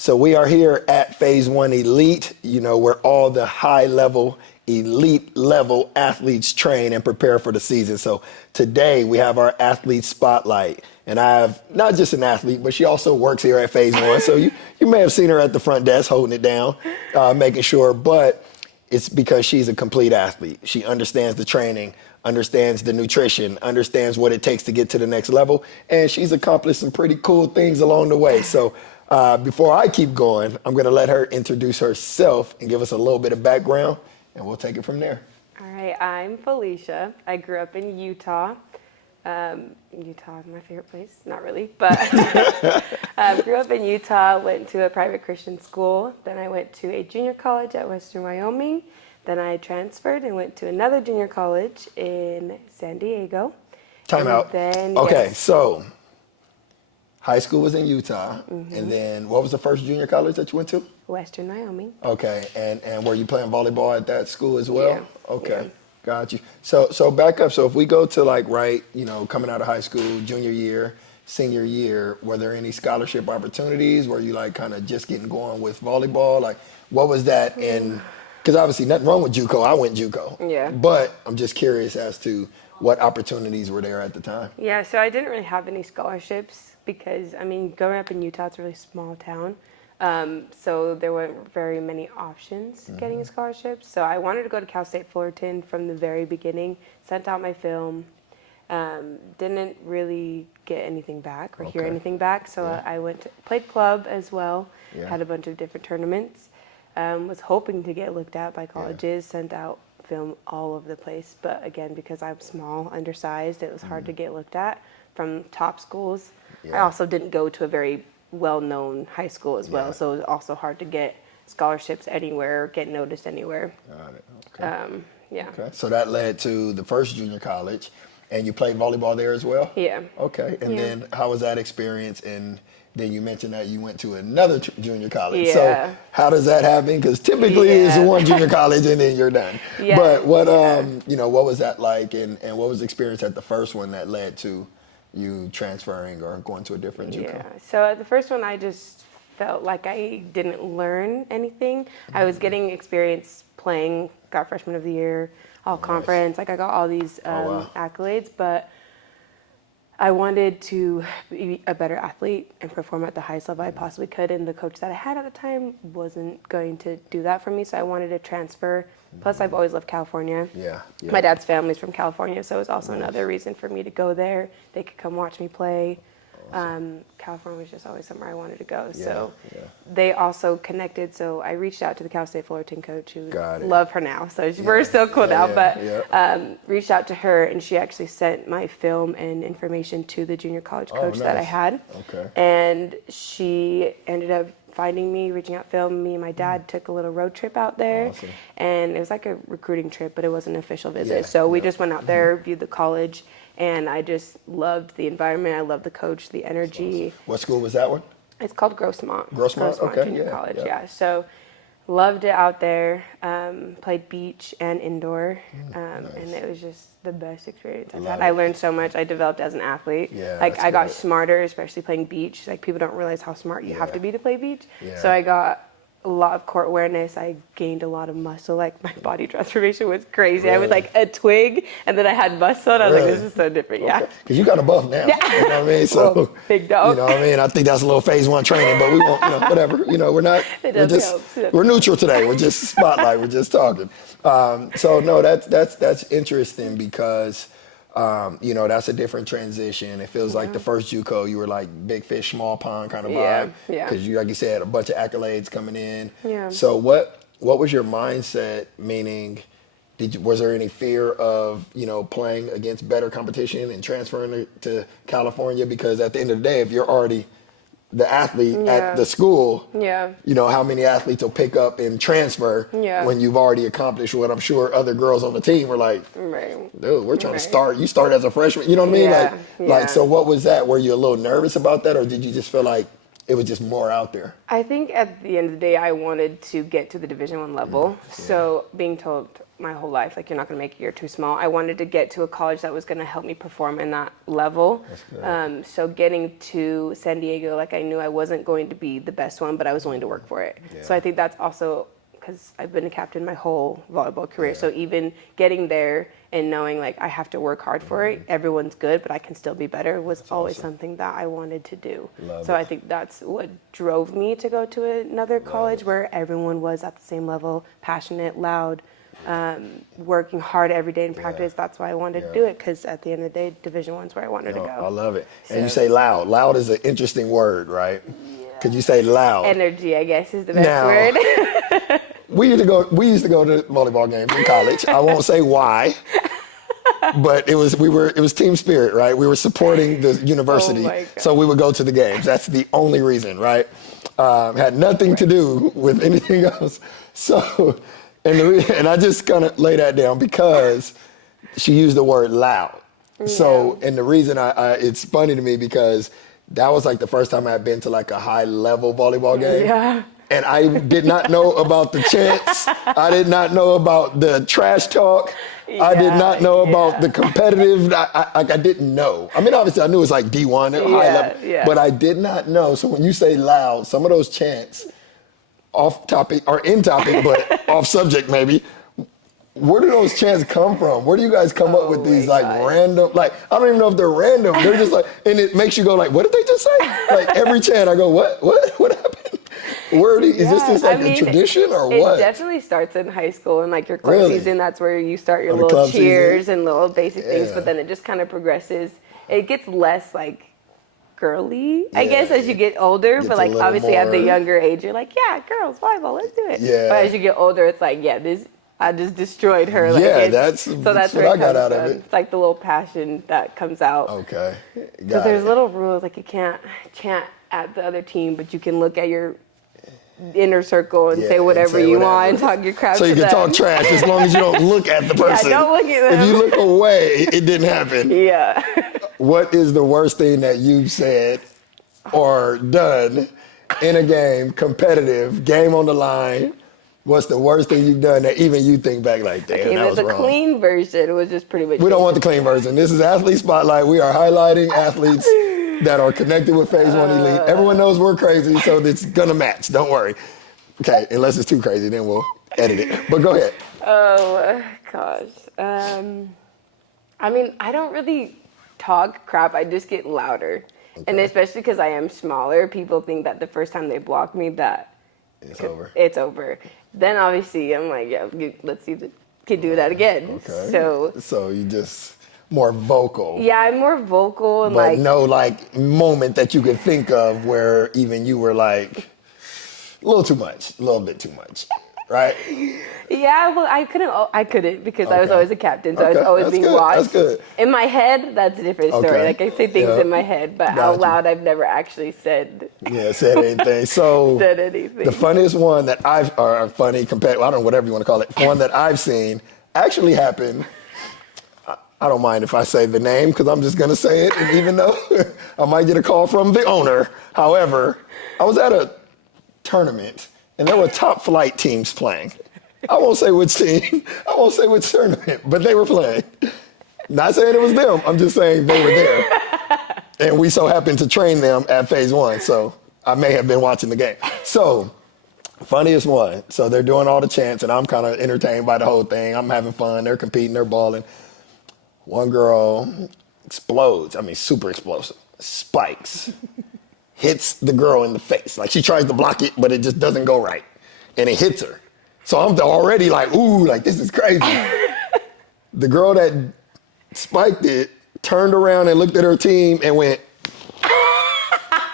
So we are here at Phase 1 Elite, where all the high-level, elite-level athletes train and prepare for the season. So today we have our athlete spotlight. And I have not just an athlete, but she also works here at Phase 1. So you may have seen her at the front desk holding it down, making sure. But it's because she's a complete athlete. She understands the training, understands the nutrition, understands what it takes to get to the next level. And she's accomplished some pretty cool things along the way. So before I keep going, I'm going to let her introduce herself and give us a little bit of background, and we'll take it from there. All right, I'm Felicia. I grew up in Utah. Utah is my favorite place. Not really, but grew up in Utah, went to a private Christian school. Then I went to a junior college at Western Wyoming. Then I transferred and went to another junior college in San Diego. Time out. Then, okay, yes. So high school was in Utah, and then what was the first junior college that you went to? Western Wyoming. Okay, and were you playing volleyball at that school as well? Yeah. Okay, Yeah. Got you. So back up. So if we go to coming out of high school, junior year, senior year, were there any scholarship opportunities? Were you kind of just getting going with volleyball? Like, what was that in? Because obviously nothing wrong with JUCO. I went JUCO. Yeah. But I'm just curious as to what opportunities were there at the time. Yeah, so I didn't really have any scholarships because, growing up in Utah, it's a really small town. So there weren't very many options getting a scholarship. So I wanted to go to Cal State Fullerton from the very beginning, sent out my film, didn't really get anything back or hear anything back. So I played club as well, had a bunch of different tournaments, was hoping to get looked at by colleges, sent out film all over the place. But again, because I'm small, undersized, it was hard to get looked at from top schools. I also didn't go to a very well-known high school as well, so it was also hard to get scholarships anywhere, get noticed anywhere. Got it. Okay. Okay. So that led to the first junior college, and you played volleyball there as well? Yeah. Okay. And then how was that experience? And then you mentioned that you went to another junior college. Yeah. So how does that happen? Because typically it's one junior college and then you're done. Yeah. But what what was that like, and what was the experience at the first one that led to you transferring or going to a different JUCO? Yeah, so at the first one, I just felt like I didn't learn anything. I was getting experience playing, got freshman of the year, all conference, I got all these accolades, but I wanted to be a better athlete and perform at the highest level I possibly could, and the coach that I had at the time wasn't going to do that for me, so I wanted to transfer. Plus, I've always loved California. Yeah. My dad's family's from California, so it was also another reason for me to go there. They could come watch me play. California was just always somewhere I wanted to go. So they also connected. So I reached out to the Cal State Fullerton coach, who love her now. So we're still cool now, but reached out to her, and she actually sent my film and information to the junior college coach that I had. Okay. And she ended up finding me, reaching out, filming me. My dad took a little road trip out there, and it was like a recruiting trip, but it was an official visit. So we just went out there, viewed the college, and I just loved the environment. I loved the coach, the energy. Awesome. What school was that one? It's called Grossmont. Grossmont, okay, Junior College, So loved it out there. Played beach and indoor, and it was just the best experience I've had. I learned so much. I developed as an athlete. I got smarter, especially playing beach. People don't realize how smart you have to be to play beach. So I got a lot of court awareness. I gained a lot of muscle. My body transformation was crazy. Really? I was like a twig, and then I had muscle, and I was like, this is so different. Okay. Because you got a buff now. Yeah. You know what I mean? So, well, big dog. You know what I mean? I think that's a little phase 1 training, but we won't, whatever. We're not, we're neutral today. We're just spotlight. We're just talking. So no, that's interesting because, that's a different transition. It feels like the first JUCO, you were like big fish, small pond kind of vibe. Yeah. Because you, like you said, a bunch of accolades coming in. Yeah. So what was your mindset? Meaning, was there any fear of, playing against better competition and transferring to California? Because at the end of the day, if you're already the athlete at the school, how many athletes will pick up and transfer when you've already accomplished what I'm sure other girls on the team were like, dude, we're trying to start. You start as a freshman, you know what I mean? So what was that? Were you a little nervous about that, or did you just feel like it was just more out there? I think at the end of the day, I wanted to get to the Division I level. So being told my whole life, like, you're not going to make it, you're too small, I wanted to get to a college that was going to help me perform in that level. So getting to San Diego, like, I knew I wasn't going to be the best one, but I was willing to work for it. So I think that's also because I've been a captain my whole volleyball career. So even getting there and knowing, like, I have to work hard for it, everyone's good, but I can still be better, was always something that I wanted to do. So I think that's what drove me to go to another college where everyone was at the same level, passionate, loud, working hard every day in practice. That's why I wanted to do it, because at the end of the day, Division I's where I wanted to go. I love it. And you say loud. Loud is an interesting word, right? Could you say loud? Energy, I guess, is the best word. We used to go to volleyball games in college. I won't say why, but it was team spirit, right? We were supporting the university, so we would go to the games. That's the only reason, right? Had nothing to do with anything else. So, and I just kind of lay that down because she used the word loud. So, and the reason it's funny to me because that was like the first time I had been to like a high level volleyball game. Yeah. And I did not know about the chants. I did not know about the trash talk. I did not know about the competitive. I didn't know. I mean, obviously I knew it was like D1 at high level, but I did not know. So when you say loud, some of those chants, off topic or in topic, but off subject maybe, where do those chants come from? Where do you guys come up with these like random, like, I don't even know if they're random. They're just like, and it makes you go like, what did they just say? Like every chant I go, what happened? Is this like a tradition or what? It definitely starts in high school and like your club season. That's where you start your little cheers and little basic things, but then it just kind of progresses. It gets less like girly, I guess, as you get older. But like obviously at the younger age, you're like, yeah, girls, volleyball, let's do it. Yeah. But as you get older, it's like, I just destroyed her. Like, that's where I got out of it. It's like the little passion that comes out. Okay. Because there's little rules, like you can't chant at the other team, but you can look at your inner circle and say whatever you want and talk your crap. So you can talk trash as long as you don't look at the person. Don't look at them. If you look away, it didn't happen. Yeah. What is the worst thing that you've said or done in a game, competitive, game on the line? What's the worst thing you've done that even you think back like, damn, that was wrong? The clean version was just pretty much. We don't want the clean version. This is Athlete Spotlight. We are highlighting athletes that are connected with Phase 1 Elite. Everyone knows we're crazy, so it's gonna match. Don't worry. Okay, unless it's too crazy, then we'll edit it. But go ahead. Oh, gosh. I mean, I don't really talk crap. I just get louder. Okay. And especially because I am smaller, people think that the first time they block me that it's over. Then obviously I'm like, let's see if they can do that again. Okay. So you just more vocal. Yeah, I'm more vocal and but no like moment that you could think of where even you were like a little bit too much, right? Yeah, well, I couldn't because I was always a captain, so I was always being watched. That's good. In my head, that's a different story. Like I say things in my head, but out loud, I've never actually said anything. So the funniest one that funny compared, I don't know, whatever you want to call it, one that I've seen actually happened. I don't mind if I say the name because I'm just going to say it. And even though I might get a call from the owner, however, I was at a tournament and there were top flight teams playing. I won't say which team, I won't say which tournament, but they were playing. Not saying it was them, I'm just saying they were there. And we so happened to train them at Phase 1, so I may have been watching the game. So, funniest one. So they're doing all the chants and I'm kind of entertained by the whole thing. I'm having fun, they're competing, they're balling. One girl explodes, super explosive, spikes, hits the girl in the face. Like she tries to block it, but it just doesn't go right. And it hits her. So I'm already like, ooh, like this is crazy. The girl that spiked it turned around and looked at her team and went,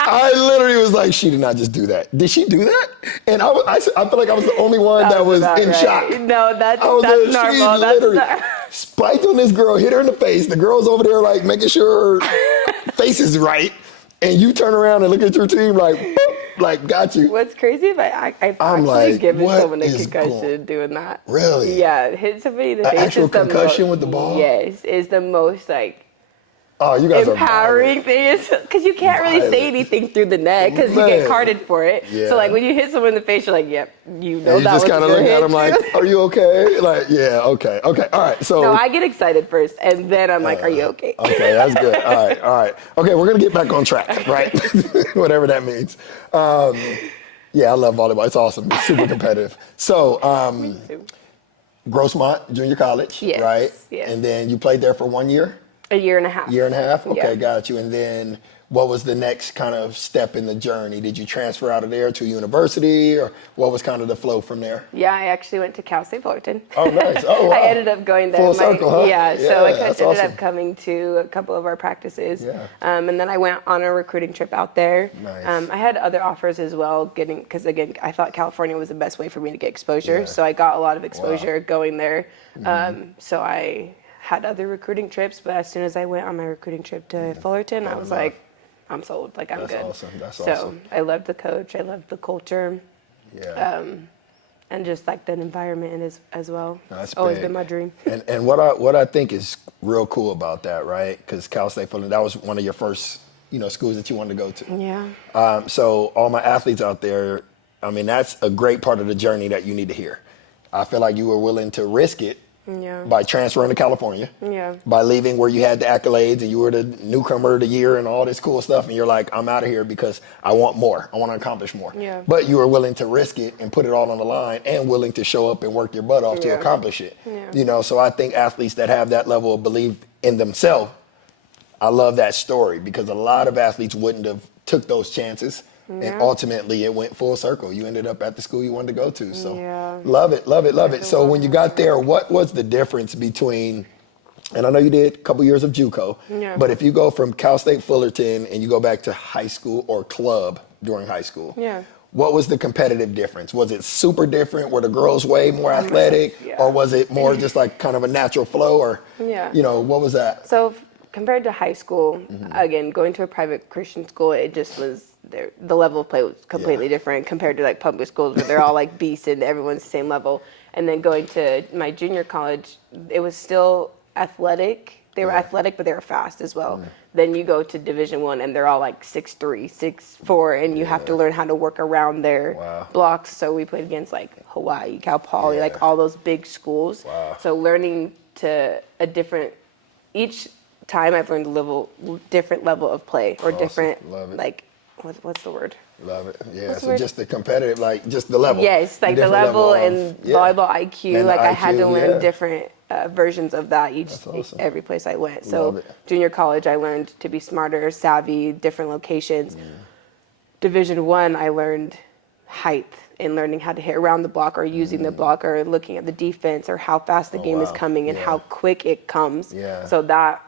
I literally was like, she did not just do that. Did she do that? And I feel like I was the only one that was in shock. No, that's normal. That's spiked on this girl, hit her in the face. The girl's over there like making sure her face is right. And you turn around and look at your team like, boop, like got you. What's crazy about I've actually given someone a concussion doing that. Really? Yeah, hit somebody in the face. Actual concussion with the ball? Yes, is the most like Oh, you guys are empowering things because you can't really say violent. anything through the net because you get Man. carded for it. Yeah. So like when you hit someone in the face, you're like, yep, you know And you that just was kind of gonna look at hit them like, you. are you okay? Like, yeah, okay, all right. So No, I get excited first, and then I'm like, are you okay? okay, that's good. All right. Okay, we're gonna get back on track, right? Whatever that means. Yeah, I love volleyball. It's awesome. It's super competitive. So, Me too. Grossmont Junior College, Yes, right? yes. And then you played there for 1 year, A year and a half. year and a half. Yeah. Okay, got you. And then what was the next kind of step in the journey? Did you transfer out of there to university, or what was kind of the flow from there? Yeah, I actually went to Cal State Fullerton. Oh, nice. Oh, wow. I ended up going there. Full circle, huh? Yeah, so I that's ended awesome. up coming to a couple of our practices. Yeah. And then I went on a recruiting trip out there. Nice. I had other offers as well, because again, I thought California was the best way for me to get exposure. Yeah. So I got a lot of exposure going there. So I had other recruiting trips, but as soon as I went on my recruiting trip to Fullerton, I was like, I'm sold. Like, I'm That's good. awesome. That's so awesome. I loved the coach. I loved the culture. Yeah. And just like the environment as well. That's It's always big. been my dream. And what I think is real cool about that, right? Because Cal State Fullerton, that was one of your first, schools that you wanted to go to. Yeah. So all my athletes out there, I mean, that's a great part of the journey that you need to hear. I feel like you were willing to risk it Yeah. by transferring to California, Yeah. by leaving where you had the accolades and you were the newcomer of the year and all this cool stuff. And you're like, I'm out of here because I want more. I want to accomplish more. Yeah. But you were willing to risk it and put it all on the line and willing to show up and work your butt off to Yeah. accomplish it. Yeah. So I think athletes that have that level of belief in themselves, I love that story because a lot of athletes wouldn't have took those chances. And Yeah. ultimately, it went full circle. You ended up at the school you wanted to go to. So Yeah. love it, love it, love it. There's a So lot when you of got there, what was the difference between, and I know you did a couple years of JUCO, Yeah. but if you go from Cal State Fullerton and you go back to high school or club during high school, Yeah. what was the competitive difference? Was it super different? Were the girls way more athletic? Yeah. Or was it more just like kind of a natural flow? Or, Yeah. What was that? So compared to high school, Mm-hmm. again, going to a private Christian school, it just was the level of play was completely Yeah. different compared to like public schools where they're all like beasts and everyone's the same level. And then going to my junior college, it was still athletic. They were Yeah. athletic, but they were fast as well. Then you go to Division I, and they're all like 6'3", 6'4", and you have to learn how to work around their Wow. blocks. So we played against like Hawaii, Cal Poly, Yeah. like all those big schools. Wow. So learning to each time I've learned different level of play or Awesome. different Love it. like what's the word? Love it. Yeah. What's the So word? just the competitive, like just the level. Yes, like the different level of- and yeah. volleyball IQ. And Like I had to IQ, learn yeah. different versions of that That's awesome. every place I went. Love So it. junior college, I learned to be smarter, savvy, different locations. Division I learned height and learning how to hit around the block or using the block or looking at the defense or how fast the game is wow. coming and Yeah. how quick it comes. Yeah. So that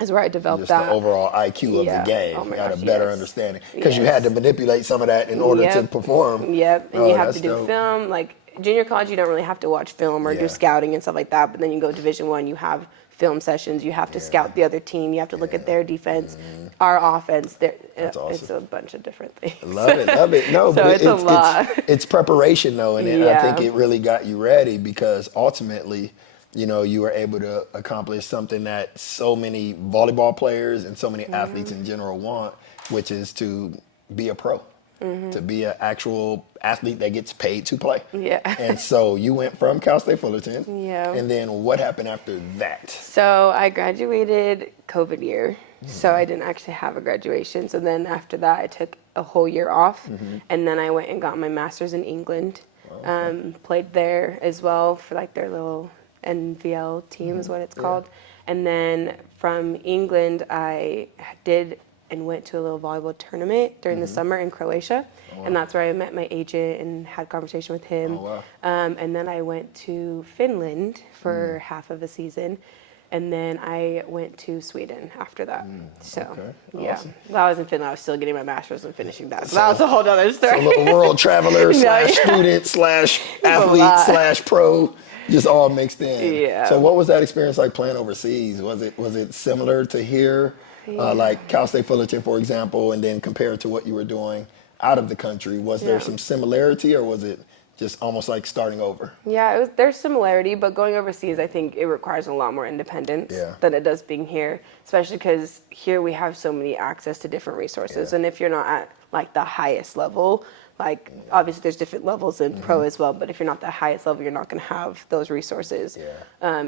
is where I developed Just that. the overall IQ of Yeah. the game. Oh my You had a gosh, better yes. understanding because you Yes. had to manipulate some of that in order to Yep. perform. Yep, and Oh, you have that's to do dope. film. Like junior college, you don't really have to watch film or Yeah. do scouting and stuff like that. But then you go Division I, you have film sessions. You have to scout the other team. You have to look at their defense, our offense. That's awesome. It's a bunch of different things. Love it, love it. No, So but it's a lot. It's preparation though, and I think Yeah. it really got you ready because ultimately, you were able to accomplish something that so many volleyball players and so many athletes in general want, which is to be a pro, to be an actual athlete that gets paid to play. Yeah. And so you went from Cal State Fullerton. Yeah. And then what happened after that? So I graduated COVID year. So I didn't actually have a graduation. So then after that, I took a whole year off. And then I went and got my master's in England. Played there as well for like their little NVL team is what it's called. And then from England, I did and went to a little volleyball tournament during the summer in Croatia. And that's where I met my agent and had a conversation with him. Oh, wow. And then I went to Finland for half of a season. And then I went to Sweden after that. So, okay. yeah. Awesome. While I was in Finland, I was still getting my master's and finishing that. So that was a whole other A story. little world traveler slash yeah. student slash a athlete lot. slash pro, just all mixed in. Yeah. So what was that experience like playing overseas? Was it similar to here, like Cal State Fullerton, for example, and then compared to what you were doing out of the country? Was there some similarity or was it just almost like starting over. Yeah, there's similarity, but going overseas, I think it requires a lot more independence than it does being here, especially because here we have so many access to different resources. And if you're not at like the highest level, like obviously there's different levels in pro as well, but if you're not the highest level, you're not going to have those resources.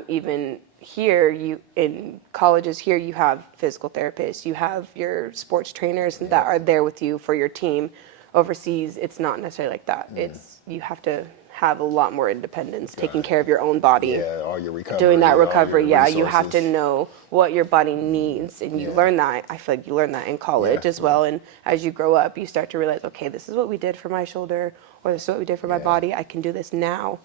Even here, in colleges here, you have physical therapists, you have your sports trainers that are there with you for your team. Overseas, it's not necessarily like that. It's you have to have a lot more independence, taking care of your own body. All your recovery. Doing that recovery, all your you have to resources. know what your body needs, and you learn that. I feel like you learn that in college as well. And as you grow up, you start to realize, okay, this is what we did for my shoulder, or this is what we did for my body. I can do this now.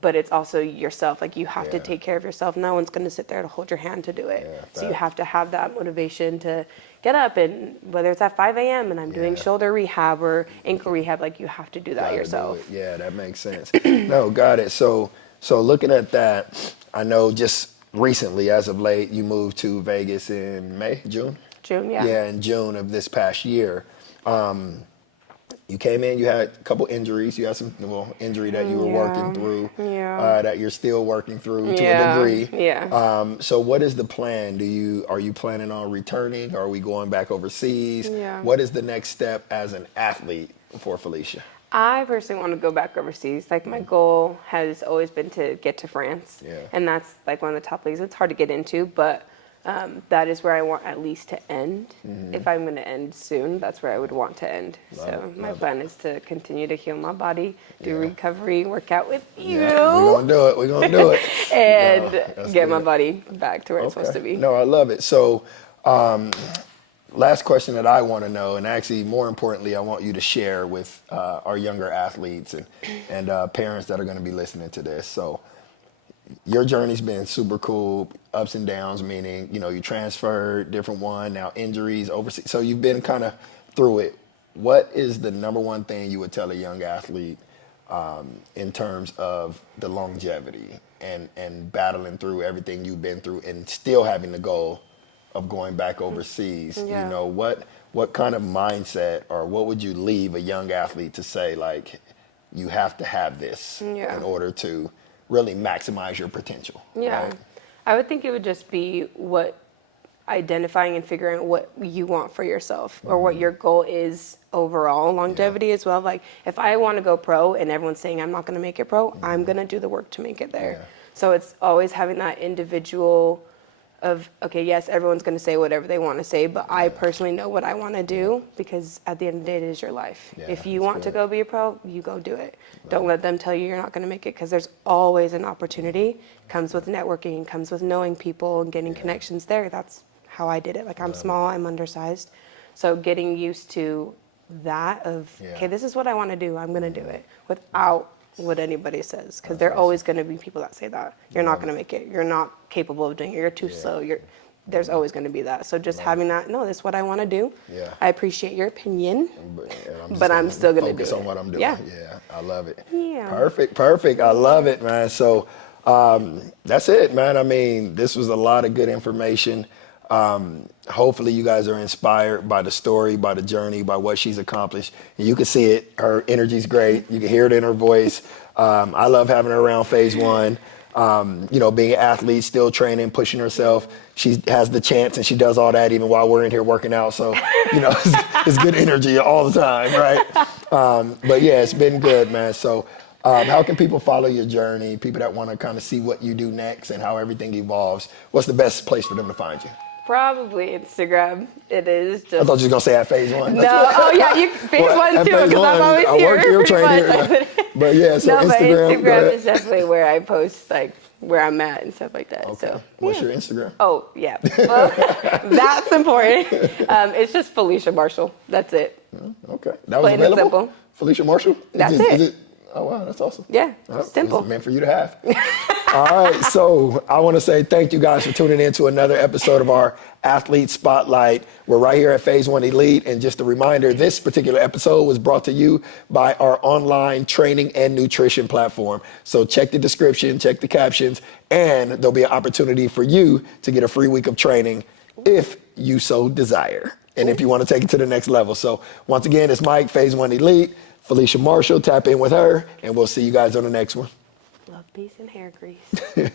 But it's also yourself. Like you have to take care of yourself. No one's going to sit there to hold your hand to do it. So you have to have that motivation to get up, and whether it's at 5 a.m. and I'm doing shoulder rehab or ankle rehab, like you have to do that yourself. Yeah, that makes sense. No, got it. So looking at that, I know just recently, as of late, you moved to Vegas in June? June, yeah. Yeah, in June of this past year. You came in, you had a couple injuries. You had some injury that you were working through, that you're still working through to a degree. So what is the plan? Are you planning on returning? Are we going back overseas? What is the next step as an athlete for Felicia? I personally want to go back overseas. Like my goal has always been to get to France, and that's like one of the top leagues. It's hard to get into, but that is where I want at least to end. If I'm going to end soon, that's where I would want to end. So my plan is to continue to heal my body, do recovery, work out with you. We're going to do it. And get my body back to where it's supposed to be. No, I love it. So last question that I want to know, and actually more importantly, I want you to share with our younger athletes and parents that are going to be listening to this. So your journey's been super cool, ups and downs, meaning, you transferred, different one, now injuries, overseas. So you've been kind of through it. What is the number one thing you would tell a young athlete in terms of the longevity and battling through everything you've been through and still having the goal of going back overseas? What kind of mindset, or what would you leave a young athlete to say, like, you have to have this in order to really maximize your potential? Right? I would think it would just be identifying and figuring out what you want for yourself, or what your goal is overall, longevity as well. Like if I want to go pro and everyone's saying I'm not going to make it pro, I'm going to do the work to make it there. So it's always having that individual of, okay, yes, everyone's going to say whatever they want to say, but I personally know what I want to do, because at the end of the day, it is your life. If you want to go be a pro, you go do it. Don't let them tell you you're not going to make it, because there's always an opportunity. It comes with networking, comes with knowing people and getting connections there. That's how I did it. Like I'm small, I'm undersized. So getting used to that of, okay, this is what I want to do. I'm going to do it without what anybody says, because there are always going to be people that say that you're not going to make it, you're not capable of doing it, you're too slow, there's always going to be that. So just having that, no, this is what I want to do. I appreciate your opinion, but I'm still going to do it. Focus on what I'm doing. I love it. Perfect. I love it, man. So that's it, man. I mean, this was a lot of good information. Hopefully you guys are inspired by the story, by the journey, by what she's accomplished. And you can see it. Her energy's great. You can hear it in her voice. I love having her around phase one. Being an athlete, still training, pushing herself. She has the chance and she does all that even while we're in here working out. So, it's good energy all the time, right? But yeah, it's been good, man. So how can people follow your journey? People that want to kind of see what you do next and how everything evolves. What's the best place for them to find you? Probably Instagram. It is just. I thought you were gonna say at phase one. No, you phase one too, because I'm always here. I work here, train here. But yeah, so Instagram is definitely where I post like where I'm at and stuff like that. Okay. So what's your Instagram? Oh yeah, well, that's important. It's just Felicia Marshall. That's it. Okay, that was plain available. And simple. Felicia Marshall. That's it. Oh wow, that's awesome. Yeah, simple. It's meant for you to have. All right, so I want to say thank you guys for tuning in to another episode of our Athlete Spotlight. We're right here at Phase One Elite, and just a reminder, this particular episode was brought to you by our online training and nutrition platform. So check the description, check the captions, and there'll be an opportunity for you to get a free week of training if you so desire. and if you want to take it to the next level. So once again, it's Mike, Phase 1 Elite, Felicia Marshall. Tap in with her, and we'll see you guys on the next one. Love, peace, and hair grease.